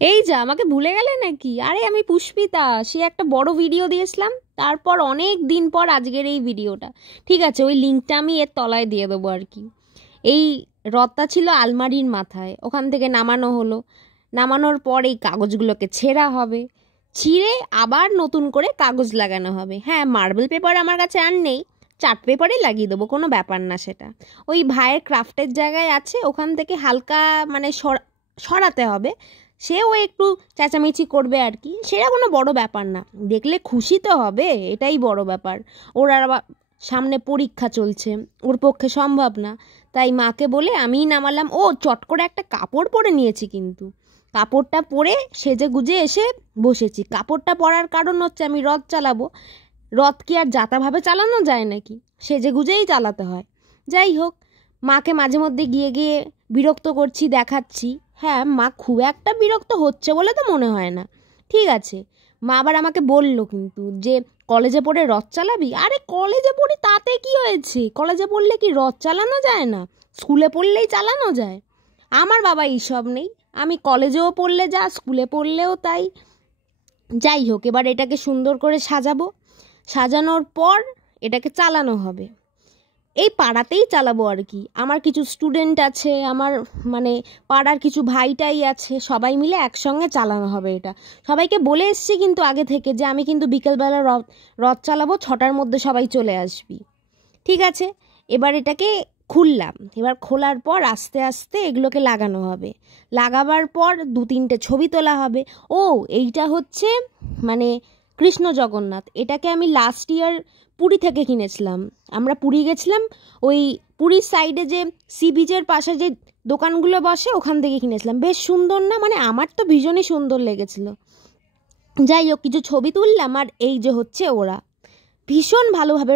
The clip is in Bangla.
এই যা আমাকে ভুলে গেলে নাকি? আরে আমি পুষ্পিতা, সে একটা বড় ভিডিও দিয়েছিলাম, তারপর অনেক দিন পর আজকের এই ভিডিওটা। ঠিক আছে, ওই লিঙ্কটা আমি এর তলায় দিয়ে দেবো আর কি। এই রথটা ছিল আলমারির মাথায়, ওখান থেকে নামানো হলো। নামানোর পর এই কাগজগুলোকে ছেঁড়া হবে, ছিঁড়ে আবার নতুন করে কাগজ লাগানো হবে। হ্যাঁ, মার্বেল পেপার আমার কাছে আর নেই, চার্ট পেপারে লাগিয়ে দেবো, কোনো ব্যাপার না সেটা। ওই ভাইয়ের ক্রাফটের জায়গায় আছে, ওখান থেকে হালকা মানে সরাতে হবে। সেও একটু চেঁচামেচি করবে আর কি, সেটা কোনো বড় ব্যাপার না, দেখলে খুশি তো হবে, এটাই বড় ব্যাপার। ওর আবার সামনে পরীক্ষা চলছে, ওর পক্ষে সম্ভব না, তাই মাকে বলে আমিই নামালাম। ও চট করে একটা কাপড় পরে নিয়েছি, কিন্তু কাপড়টা পরে সেজে গুজে এসে বসেছি। কাপড়টা পরার কারণ হচ্ছে আমি রথ চালাবো, রথ কি আর যাতাভাবে চালানো যায় নাকি, সেজে গুজেই চালাতে হয়। যাই হোক, মাকে মাঝে মধ্যে গিয়ে গিয়ে বিরক্ত করছি, দেখাচ্ছি। হ্যাঁ, মা খুব একটা বিরক্ত হচ্ছে বলে তো মনে হয় না। ঠিক আছে, মা আবার আমাকে বললো কিন্তু যে কলেজে পড়ে রথ চালাবি। আরে কলেজে পড়ি তাতে কি হয়েছে? কলেজে পড়লে কি রথ চালানো যায় না? স্কুলে পড়লেই চালানো যায়। আমার বাবা এইসব নেই, আমি কলেজেও পড়লে যা, স্কুলে পড়লেও তাই। যাই হোক, এবার এটাকে সুন্দর করে সাজাবো। সাজানোর পর এটাকে চালানো হবে। এই পাড়াতেই চালাবো আর কি। আমার কিছু স্টুডেন্ট আছে, আমার মানে পাড়ার কিছু ভাইটাই আছে, সবাই মিলে একসঙ্গে চালানো হবে এটা। সবাইকে বলে এসছি কিন্তু আগে থেকে যে আমি কিন্তু বিকেলবেলা রথ চালাবো, 6টার মধ্যে সবাই চলে আসবি। ঠিক আছে, এবার এটাকে খুললাম। এবার খোলার পর আস্তে আস্তে এগুলোকে লাগানো হবে। লাগাবার পর 2-3টে ছবি তোলা হবে। ও, এইটা হচ্ছে মানে কৃষ্ণ জগন্নাথ। এটাকে আমি লাস্ট ইয়ার পুরী থেকে কিনেছিলাম। আমরা পুরী গেছিলাম, ওই পুরীর সাইডে যে সি বিচের পাশে যে দোকানগুলো বসে, ওখান থেকে কিনেছিলাম। বেশ সুন্দর না? মানে আমার তো ভীষণই সুন্দর লেগেছিল। যাই হোক, কিছু ছবি তুললাম, আর এই যে হচ্ছে ওরা ভীষণ ভালোভাবে